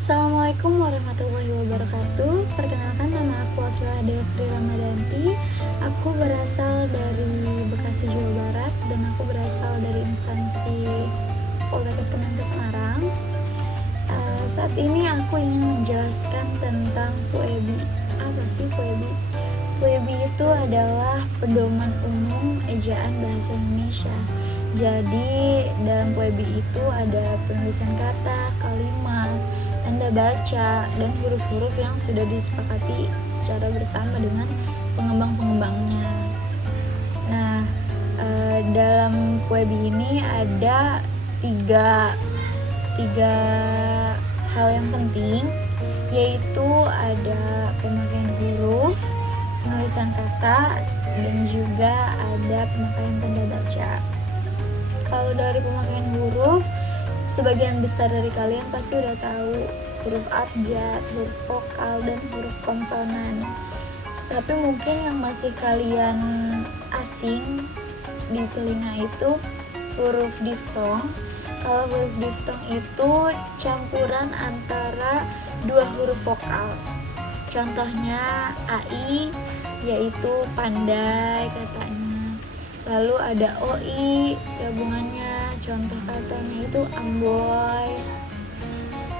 Assalamualaikum warahmatullahi wabarakatuh. Perkenalkan, nama aku Akila Devri Ramadanti. Aku berasal dari Bekasi, Jawa Barat, dan aku berasal dari instansi Poltekkes Kemenkes Semarang. Saat ini aku ingin menjelaskan tentang PUEBI. Apa sih PUEBI? PUEBI itu adalah pedoman umum ejaan bahasa Indonesia. Jadi dalam PUEBI itu ada penulisan kata, kalimat, tanda baca, dan huruf-huruf yang sudah disepakati secara bersama dengan pengembang-pengembangnya. Nah, dalam PUEBI ini ada tiga hal yang penting, yaitu ada pemakaian huruf, penulisan kata, dan juga ada pemakaian tanda baca. Kalau dari pemakaian huruf, sebagian besar dari kalian pasti udah tahu huruf abjad, huruf vokal, dan huruf konsonan. Tapi mungkin yang masih kalian asing di telinga itu huruf diftong. Kalau huruf diftong itu campuran antara dua huruf vokal. Contohnya AI, yaitu pandai katanya. Lalu ada OI, gabungannya, contoh katanya itu amboy.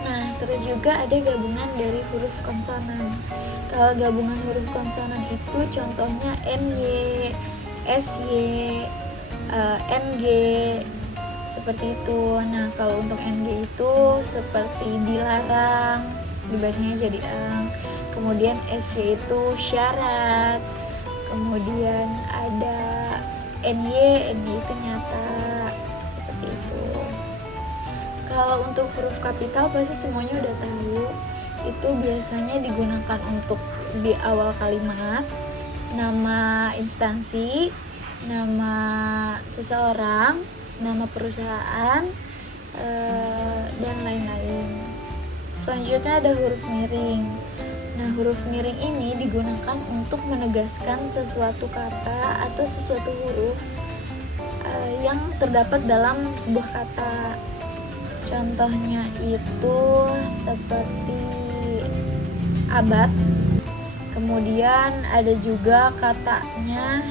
Nah, terus juga ada gabungan dari huruf konsonan. Kalau gabungan huruf konsonan itu contohnya NY, SY, NG, seperti itu. Nah, kalau untuk NG itu seperti dilarang, dibacanya jadi ang. Kemudian SY itu syarat. Kemudian ada NY itu nyata, seperti itu. Kalau untuk huruf kapital pasti semuanya udah tahu. Itu biasanya digunakan untuk di awal kalimat, nama instansi, nama seseorang, nama perusahaan, dan lain-lain. Selanjutnya ada huruf miring. Nah, huruf miring ini digunakan untuk menegaskan sesuatu kata atau sesuatu huruf yang terdapat dalam sebuah kata. Contohnya itu seperti abad. Kemudian ada juga katanya.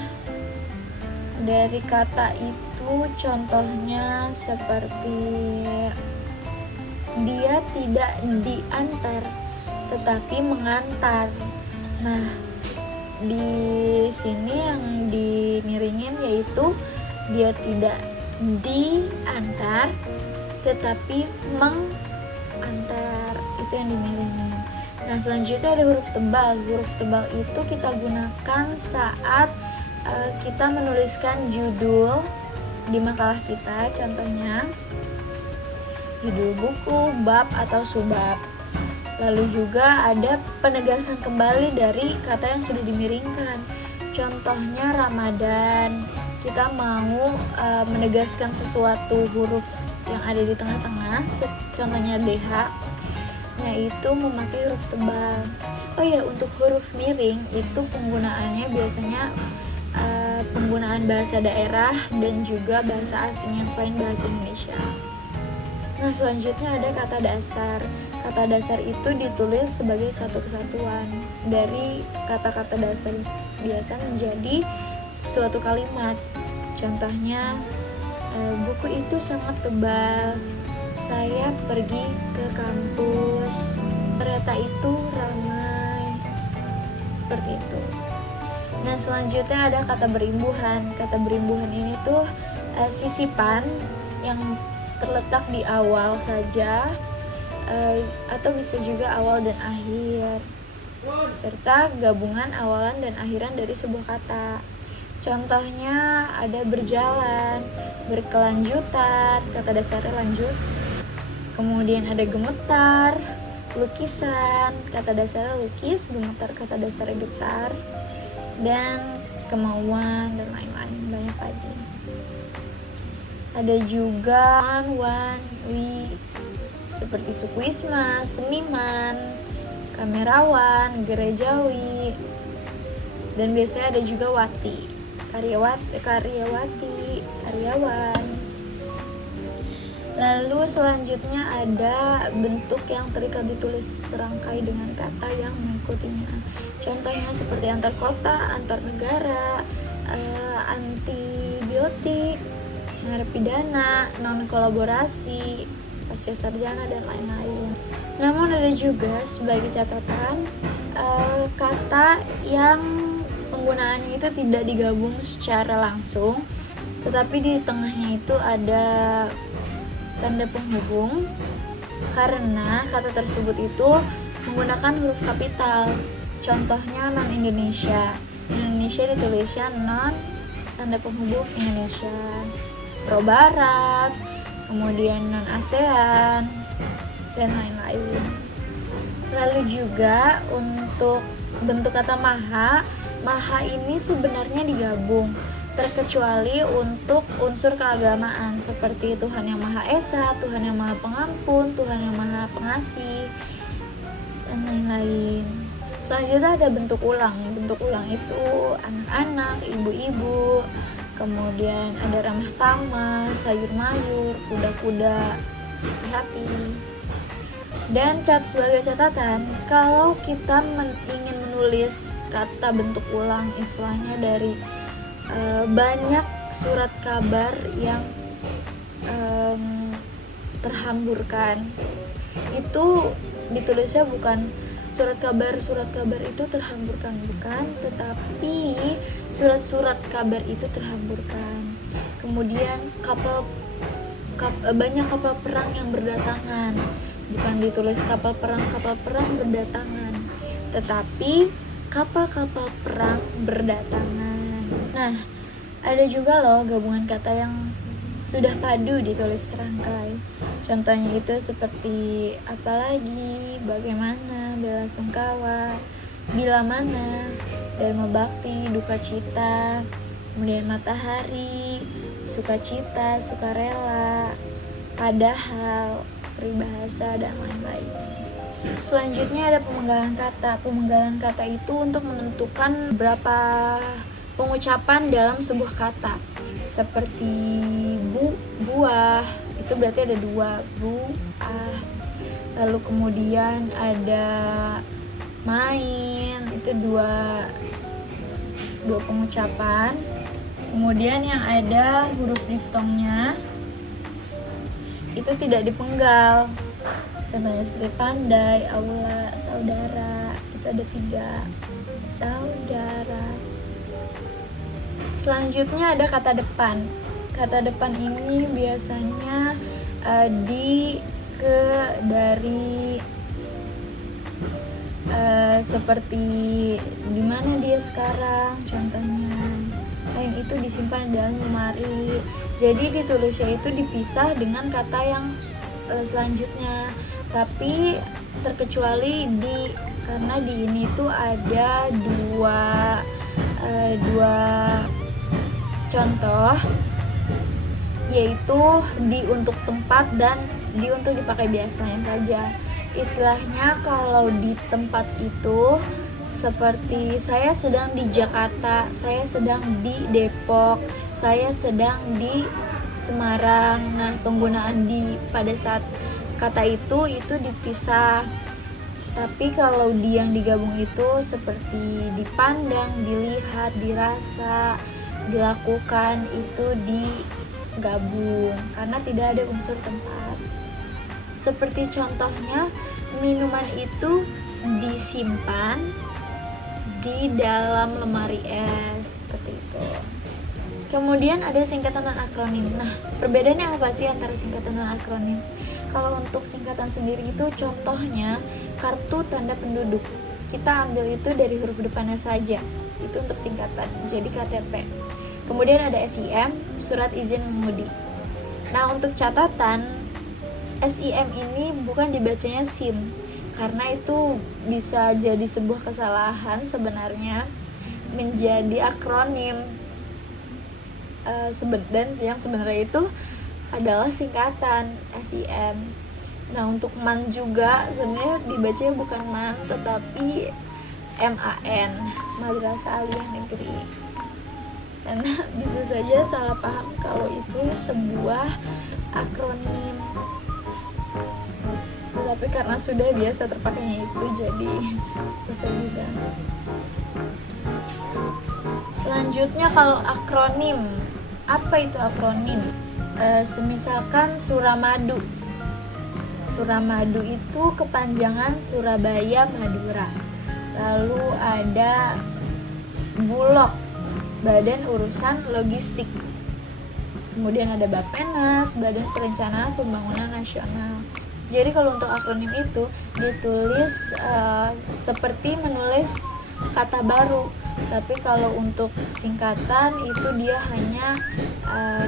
Dari kata itu contohnya seperti dia tidak diantar tetapi mengantar. Nah, di sini yang dimiringin yaitu dia tidak diantar tetapi mengantar, itu yang dimiringin. Nah, selanjutnya ada huruf tebal. Huruf tebal itu kita gunakan saat kita menuliskan judul di makalah kita, contohnya judul buku, bab, atau subbab. Lalu juga ada penegasan kembali dari kata yang sudah dimiringkan. Contohnya Ramadan, kita mau menegaskan sesuatu huruf yang ada di tengah-tengah, contohnya DH, yaitu memakai huruf tebal. Oh ya, untuk huruf miring itu penggunaannya biasanya penggunaan bahasa daerah dan juga bahasa asing yang selain bahasa Indonesia. Nah, selanjutnya ada kata dasar. Kata dasar itu ditulis sebagai satu kesatuan dari kata-kata dasar biasa menjadi suatu kalimat. Contohnya, buku itu sangat tebal. Saya pergi ke kampus. Kereta itu ramai. Seperti itu. Nah, selanjutnya ada kata berimbuhan. Kata berimbuhan ini tuh sisipan yang terletak di awal saja, atau bisa juga awal dan akhir, serta gabungan awalan dan akhiran dari sebuah kata. Contohnya ada berjalan, berkelanjutan, kata dasarnya lanjut. Kemudian ada gemetar, lukisan, kata dasarnya lukis, gemetar kata dasarnya getar, dan kemauan, dan lain-lain, banyak lagi. Ada juga wan, wi, seperti sukuisma, seniman, kamerawan, gerejawi, dan biasanya ada juga wati, karyawati, karyawan. Lalu selanjutnya ada bentuk yang terikat ditulis serangkai dengan kata yang mengikutinya. Contohnya seperti antar kota, antar negara, antibiotik, narapidana, non kolaborasi, pasca sarjana, dan lain-lain. Namun ada juga sebagai catatan kata yang penggunaannya itu tidak digabung secara langsung, tetapi di tengahnya itu ada tanda penghubung, karena kata tersebut itu menggunakan huruf kapital. Contohnya non Indonesia. Indonesia ditulisnya non tanda penghubung Indonesia. Pro Barat, kemudian non ASEAN, dan lain-lain. Lalu juga untuk bentuk kata maha ini sebenarnya digabung, terkecuali untuk unsur keagamaan seperti Tuhan yang Maha Esa, Tuhan yang Maha Pengampun, Tuhan yang Maha Pengasih, dan lain-lain. Selanjutnya ada bentuk ulang. Bentuk ulang itu anak-anak, ibu-ibu, kemudian ada ramah tamah, sayur mayur, kuda-kuda, hati-hati. Dan sebagai catatan, kalau kita ingin menulis kata bentuk ulang, istilahnya dari banyak surat kabar yang terhamburkan, itu ditulisnya bukan surat kabar itu terhamburkan, bukan, tetapi surat-surat kabar itu terhamburkan. Kemudian banyak kapal perang yang berdatangan, bukan ditulis kapal perang berdatangan, tetapi kapal-kapal perang berdatangan. Nah, ada juga loh gabungan kata yang sudah padu ditulis serangkai. Contohnya itu seperti apalagi, bagaimana, bela sungkawa, bila mana, dharma bakti, duka cita, kemudian matahari, sukacita, sukarela, padahal, peribahasa, dan lain-lain. Selanjutnya ada pemenggalan kata. Pemenggalan kata itu untuk menentukan berapa pengucapan dalam sebuah kata. Seperti buah, itu berarti ada 2, buah. Lalu kemudian ada main, itu dua pengucapan. Kemudian yang ada huruf diftongnya itu tidak dipenggal. Contohnya seperti pandai, aula, saudara, itu ada 3, saudara. Selanjutnya ada kata depan. Kata depan ini biasanya dari seperti di mana dia sekarang, contohnya. Yang itu disimpan dalam lemari. Jadi ditulisnya itu dipisah dengan kata yang selanjutnya. Tapi terkecuali karena di ini tuh ada dua contoh, yaitu di untuk tempat dan di untuk dipakai biasanya saja. Istilahnya kalau di tempat itu seperti saya sedang di Jakarta, saya sedang di Depok, saya sedang di Semarang. Nah, penggunaan di pada saat kata itu dipisah. Tapi kalau di yang digabung itu seperti dipandang, dilihat, dirasa, dilakukan, itu digabung karena tidak ada unsur tempat. Seperti contohnya, minuman itu disimpan di dalam lemari es, seperti itu. Kemudian ada singkatan dan akronim. Nah, perbedaannya apa sih antara singkatan dan akronim? Kalau untuk singkatan sendiri itu contohnya kartu tanda penduduk. Kita ambil itu dari huruf depannya saja. Itu untuk singkatan. Jadi KTP. Kemudian ada SIM, surat izin mengemudi. Nah, untuk catatan, SIM ini bukan dibacanya SIM, karena itu bisa jadi sebuah kesalahan sebenarnya menjadi akronim. Dan yang sebenarnya itu adalah singkatan SIM. Nah, untuk MAN juga sebenarnya dibacanya bukan MAN tetapi MAN, Madrasah Aliyah Negeri. Karena bisa saja salah paham kalau itu sebuah akronim. tapi karena sudah biasa terpakainya itu jadi susah juga. Selanjutnya kalau akronim, apa itu akronim? Semisalkan Suramadu. Suramadu itu kepanjangan Surabaya Madura. Lalu ada Bulog, Badan Urusan Logistik. Kemudian ada Bappenas, Badan Perencanaan Pembangunan Nasional. Jadi kalau untuk akronim itu ditulis seperti menulis kata baru, tapi kalau untuk singkatan itu dia hanya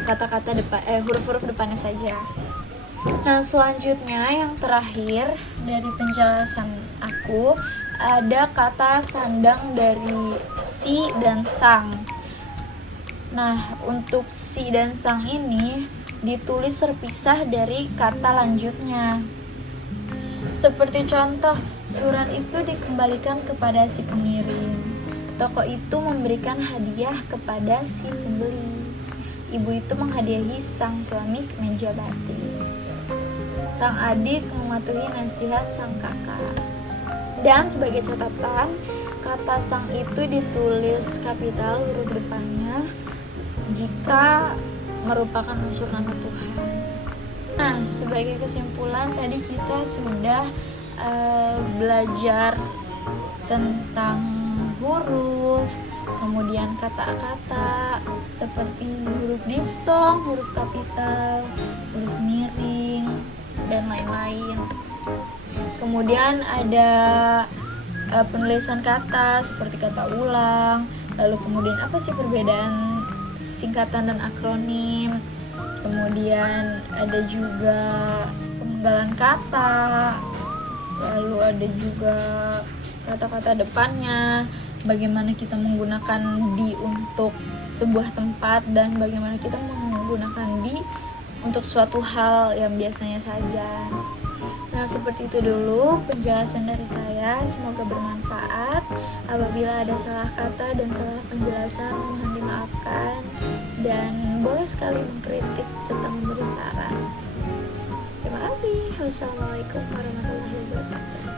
kata-kata depan, huruf-huruf depannya saja. Nah, selanjutnya yang terakhir dari penjelasan aku ada kata sandang dari si dan sang. Nah, untuk si dan sang ini ditulis terpisah dari kata lanjutnya. Seperti contoh, surat itu dikembalikan kepada si pengirim. Toko itu memberikan hadiah kepada si pembeli. Ibu itu menghadiahi sang suami kemeja batik. Sang adik mematuhi nasihat sang kakak. Dan sebagai catatan, kata sang itu ditulis kapital huruf depannya jika merupakan unsur nama Tuhan. Nah, sebagai kesimpulan tadi kita sudah belajar tentang huruf, kemudian kata-kata seperti huruf diftong, huruf kapital, huruf miring, dan lain-lain. Kemudian ada penulisan kata seperti kata ulang, lalu kemudian apa sih perbedaan singkatan dan akronim, kemudian ada juga pemenggalan kata, lalu ada juga kata-kata depannya, bagaimana kita menggunakan di untuk sebuah tempat dan bagaimana kita menggunakan di untuk suatu hal yang biasanya saja. Nah, seperti itu dulu penjelasan dari saya, semoga bermanfaat. Apabila ada salah kata dan salah penjelasan, mohon dimaafkan dan boleh sekali mengkritik serta memberi saran. Terima kasih. Wassalamualaikum warahmatullahi wabarakatuh.